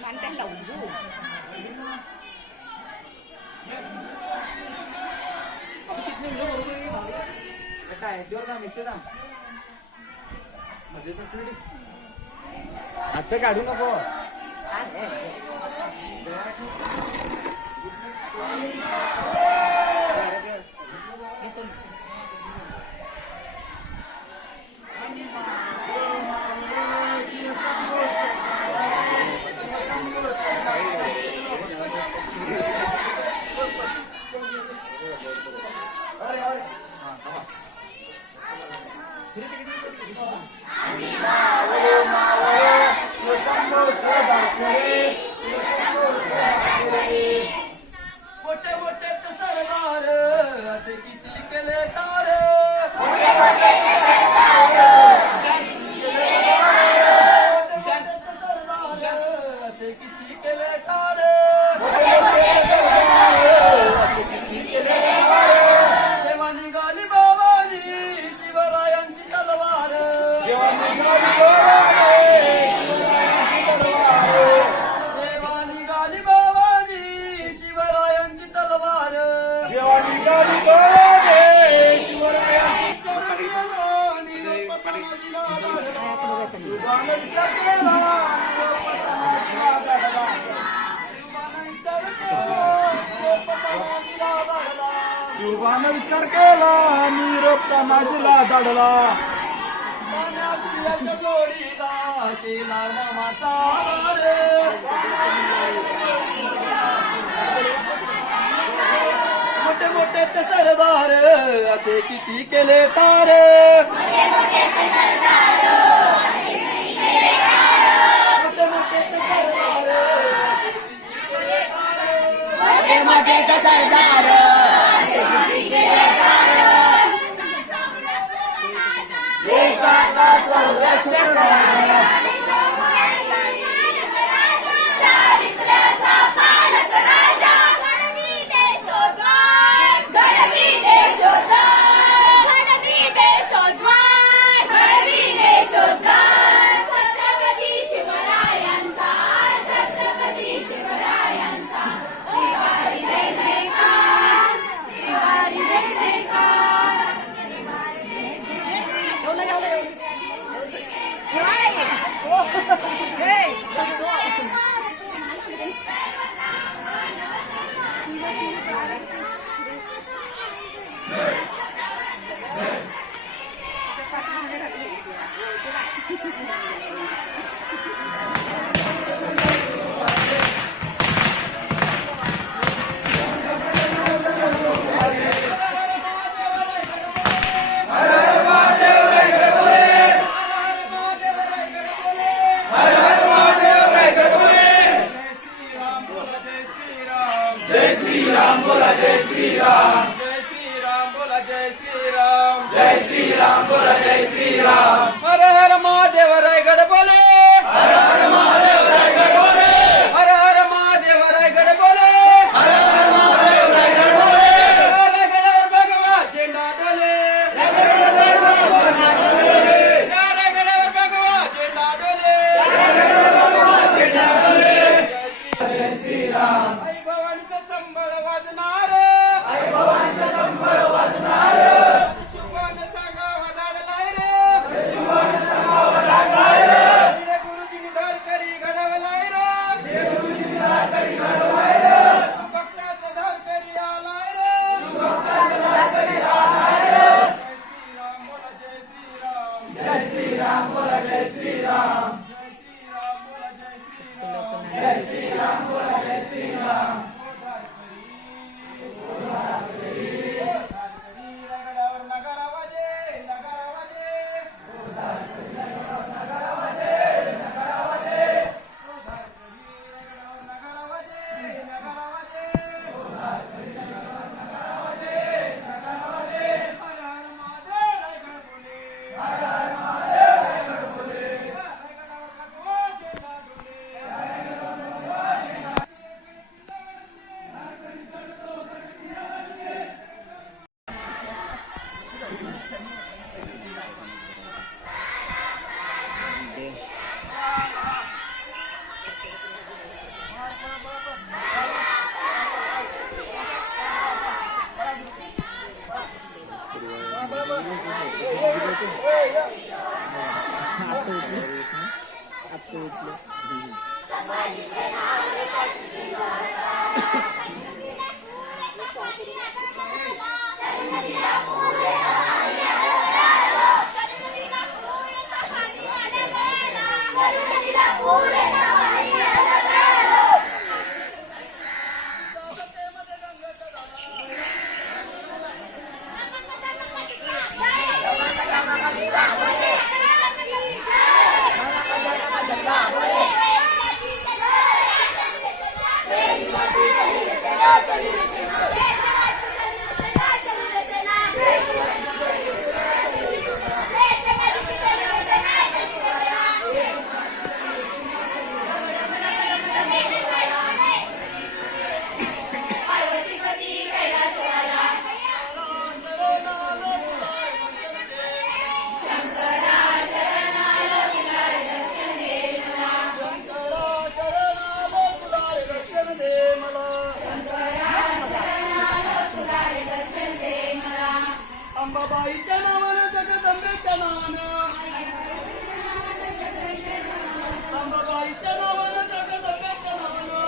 mantan lầu du आता काढू नको मोठे मोठे सरदार असे किती केले टार असे किती केले टार तेव्हा निघाली बाबानी शिवरायांची तलवार तेव्हा निघाली बाबानी शिवरायांची तलवार शिवानं विचार केला निरोप माझीला दडला सूर्याच्या जोडीला शेला मामाचा मोठे मोठे ते सरदार असे किती केले टार मोठे मोठे ते सरदार देशाचा संरक्षण चारित्र्याचा पालक राजा घडवी देशोद्धार घडवी देशोद्धार घडवी देशोद्धार घडवी देशोद्धार छत्रपती शिवरायांचा छत्रपती शिवरायांचा श्रीवारी जय जयकार श्रीवारी जय जयकार हर हर महादेव रायगड बोले हर हर महादेव रायगड बोले हर हर महादेव रायगड बोले हर हर महादेव रायगड बोले रायगडावर भगवा झेंडा डोले रायगडावर भगवा झेंडा डोले जय श्रीराम आई भवानीचा संबळ वाजणार आई भवानीचा संबळ वाजणार शिवाने सांगावा धाडलाय रे शिवाने सांगावा धाडलाय अंबाबाईच्या नावानं जगदंबेच्या नावानं अंबाबाईच्या नावानं जगदंबेच्या नावानं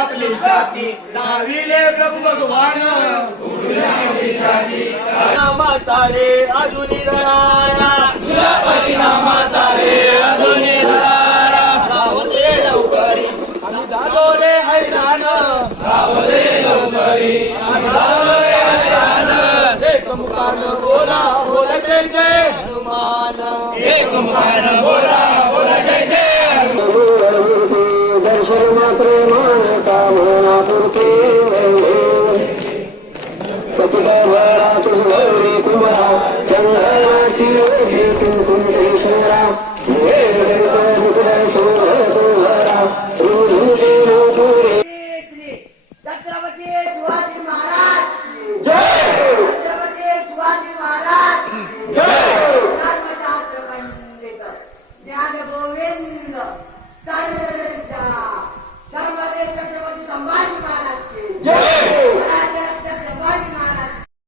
आपली जाती लाविले प्रभू भगवान नामाचा रे अजूनी धरारा तुला परिणामाचा रे अजूनी धरारा रावते लवकरी आम्ही जातो रे हैराण रावते लवकरी आम्ही जातो रे हैराण एक मुखान बोला बोला जय जय हनुमान एक मुखान बोला बोला जय जय दर्शन मात्र मान कामना पूर्ती सचिदा भरा तुझ गौरी तुम्हाला